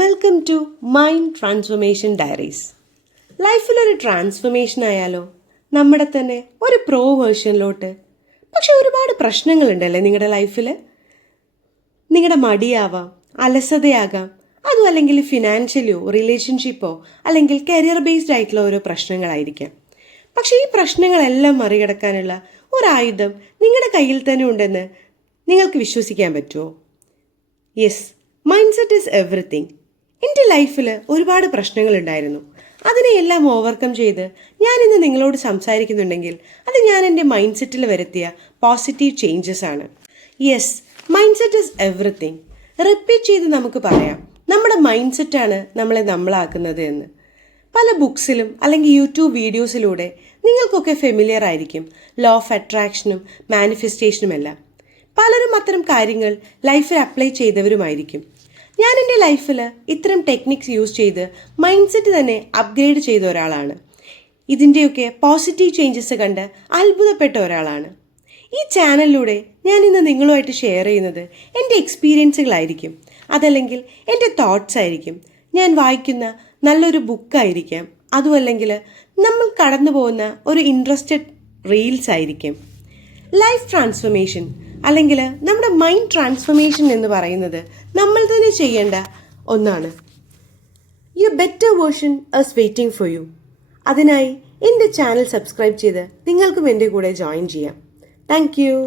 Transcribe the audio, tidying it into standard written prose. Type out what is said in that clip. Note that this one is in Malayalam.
Welcome to mind transformation diaries. ലൈഫിലൊരു ട്രാൻസ്ഫോർമേഷൻ ആയാലോ, നമ്മുടെ തന്നെ ഒരു പ്രോ വേർഷനിലോട്ട്. പക്ഷെ ഒരുപാട് പ്രശ്നങ്ങളുണ്ടല്ലേ നിങ്ങളുടെ ലൈഫിൽ. നിങ്ങളുടെ മടിയാവാം, അലസതയാകാം, അതും അല്ലെങ്കിൽ ഫിനാൻഷ്യലിയോ റിലേഷൻഷിപ്പോ അല്ലെങ്കിൽ കരിയർ ബേസ്ഡ് ആയിട്ടുള്ള ഓരോ പ്രശ്നങ്ങളായിരിക്കാം. പക്ഷെ ഈ പ്രശ്നങ്ങളെല്ലാം മറികടക്കാനുള്ള ഒരായുധം നിങ്ങളുടെ കയ്യിൽ തന്നെ ഉണ്ടെന്ന് നിങ്ങൾക്ക് വിശ്വസിക്കാൻ പറ്റുമോ? Yes, mind set is everything. എൻ്റെ ലൈഫിൽ ഒരുപാട് പ്രശ്നങ്ങളുണ്ടായിരുന്നു. അതിനെയെല്ലാം ഓവർകം ചെയ്ത് ഞാനിന്ന് നിങ്ങളോട് സംസാരിക്കുന്നുണ്ടെങ്കിൽ അത് ഞാൻ എൻ്റെ മൈൻഡ് സെറ്റിൽ വരുത്തിയ പോസിറ്റീവ് ചേഞ്ചസ് ആണ്. Yes, mind set is everything. Repeat ചെയ്ത് നമുക്ക് പറയാം, നമ്മുടെ മൈൻഡ് സെറ്റാണ് നമ്മളെ നമ്മളാക്കുന്നത് എന്ന്. പല ബുക്സിലും അല്ലെങ്കിൽ യൂട്യൂബ് വീഡിയോസിലൂടെ നിങ്ങൾക്കൊക്കെ ഫെമിലിയർ ആയിരിക്കും ലോ ഓഫ് അട്രാക്ഷനും മാനിഫെസ്റ്റേഷനുമെല്ലാം. പലരും അത്തരം കാര്യങ്ങൾ ലൈഫിൽ അപ്ലൈ ചെയ്തവരുമായിരിക്കും. ഞാൻ എൻ്റെ ലൈഫിൽ ഇത്തരം ടെക്നിക്സ് യൂസ് ചെയ്ത് മൈൻഡ് സെറ്റ് തന്നെ അപ്ഗ്രേഡ് ചെയ്ത ഒരാളാണ്. ഇതിൻ്റെയൊക്കെ പോസിറ്റീവ് ചേഞ്ചസ് കണ്ട് അത്ഭുതപ്പെട്ട ഒരാളാണ്. ഈ ചാനലിലൂടെ ഞാൻ ഇന്ന് നിങ്ങളുമായിട്ട് ഷെയർ ചെയ്യുന്നത് എൻ്റെ എക്സ്പീരിയൻസുകളായിരിക്കും, അതല്ലെങ്കിൽ എൻ്റെ തോട്ട്സ് ആയിരിക്കും, ഞാൻ വായിക്കുന്ന നല്ലൊരു ബുക്കായിരിക്കാം, അതുമല്ലെങ്കിൽ നമ്മൾ കടന്നു പോകുന്ന ഒരു ഇൻട്രസ്റ്റഡ് റീൽസ് ആയിരിക്കും. ലൈഫ് ട്രാൻസ്ഫോർമേഷൻ അല്ലെങ്കിൽ നമ്മുടെ മൈൻഡ് ട്രാൻസ്ഫോർമേഷൻ എന്ന് പറയുന്നത് നമ്മൾ തന്നെ ചെയ്യേണ്ട ഒന്നാണ്. Your better version is waiting for you. അതിനായി എൻ്റെ ചാനൽ സബ്സ്ക്രൈബ് ചെയ്ത് നിങ്ങൾക്കും എൻ്റെ കൂടെ ജോയിൻ ചെയ്യാം. Thank you.